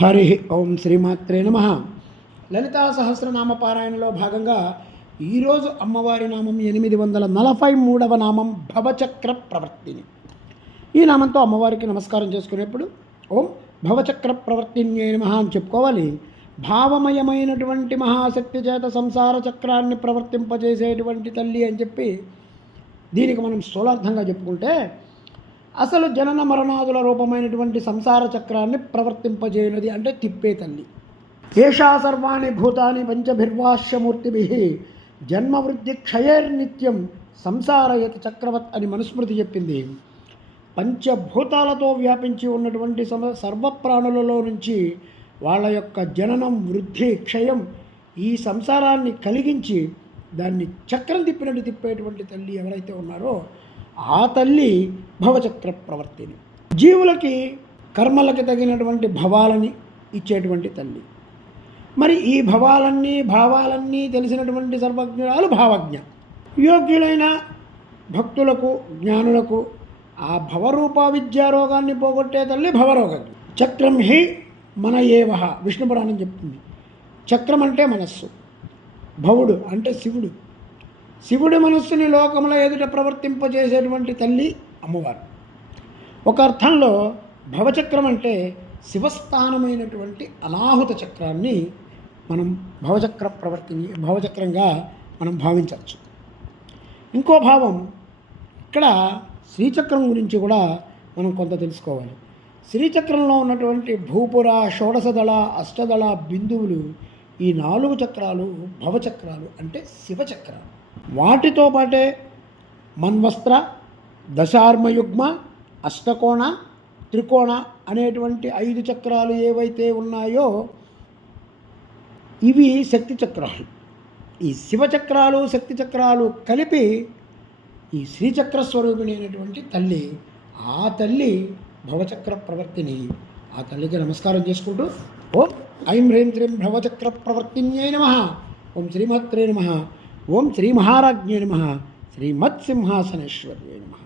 హరి ఓం శ్రీమాత్రే నమః. లలితా సహస్రనామ పారాయణలో భాగంగా ఈరోజు అమ్మవారి నామం 843వ నామం భవచక్ర ప్రవర్తిని. ఈ నామంతో అమ్మవారికి నమస్కారం చేసుకునేప్పుడు ఓం భవచక్ర ప్రవర్తిన్యై నమః అని చెప్పుకోవాలి. భావమయమైనటువంటి మహాశక్తి చేత సంసార చక్రాన్ని ప్రవర్తింపజేసేటువంటి తల్లి అని చెప్పి దీనికి మనం స్థూలార్థంగా చెప్పుకుంటే, అసలు జనన మరణాదుల రూపమైనటువంటి సంసార చక్రాన్ని ప్రవర్తింపజేయనది అంటే తిప్పే తల్లి. ఏషా సర్వాణి భూతాని పంచభిర్వాశ్యమూర్తిభి జన్మవృద్ధి క్షయైర్నిత్యం సంసారయతి చక్రవత్ అని మనుస్మృతి చెప్పింది. పంచభూతాలతో వ్యాపించి ఉన్నటువంటి సర్వప్రాణులలో నుంచి వాళ్ళ యొక్క జననం, వృద్ధి, క్షయం ఈ సంసారాన్ని కలిగించి దాన్ని చక్రం తిప్పినట్టు తిప్పేటువంటి తల్లి ఎవరైతే ఉన్నారో ఆ తల్లి భవచక్ర ప్రవర్తిని. జీవులకి కర్మలకి తగినటువంటి భవాలని ఇచ్చేటువంటి తల్లి. మరి ఈ భావాలన్నీ తెలిసినటువంటి సర్వజ్ఞురాలు భావజ్ఞ. యోగ్యులైన భక్తులకు, జ్ఞానులకు ఆ భవరూప విద్యారోగాన్ని పోగొట్టే తల్లి భవరోగజ్ఞ. చక్రం హి మన ఏవహ విష్ణుపురాణం చెప్తుంది. చక్రం అంటే మనస్సు, భవుడు అంటే శివుడు. శివుడి మనస్సుని లోకముల ఎదుట ప్రవర్తింపజేసేటువంటి తల్లి అమ్మవారు. ఒక అర్థంలో భవచక్రం అంటే శివస్థానమైనటువంటి అనాహుత చక్రాన్ని మనం భవచక్రంగా మనం భావించవచ్చు. ఇంకో భావం ఇక్కడ శ్రీచక్రం గురించి కూడా మనం కొంత తెలుసుకోవాలి. శ్రీచక్రంలో ఉన్నటువంటి భూపుర, షోడశదళ, అష్టదళ బిందువులు ఈ 4 చక్రాలు భవచక్రాలు అంటే శివచక్రాలు. వాటితో పాటే మన్వస్త్ర, దశార్మయుగ్మ, అష్టకోణ, త్రికోణ అనేటువంటి 5 చక్రాలు ఏవైతే ఉన్నాయో ఇవి శక్తి చక్రాలు. ఈ శివచక్రాలు, శక్తి చక్రాలు కలిపి ఈ శ్రీచక్ర స్వరూపిణి అయినటువంటి తల్లి, ఆ తల్లి భవచక్ర ప్రవర్తిని. ఆ తల్లికి నమస్కారం చేసుకుంటూ ఓం ఐం హ్రీం శ్రీం భవచక్ర ప్రవర్తిన్యై నమః, ఓం శ్రీమాత్రే నమః, ఓం శ్రీ మహారాజ్ఞే నమః, శ్రీమత్సింహాసనేశ్వర్యై నమః.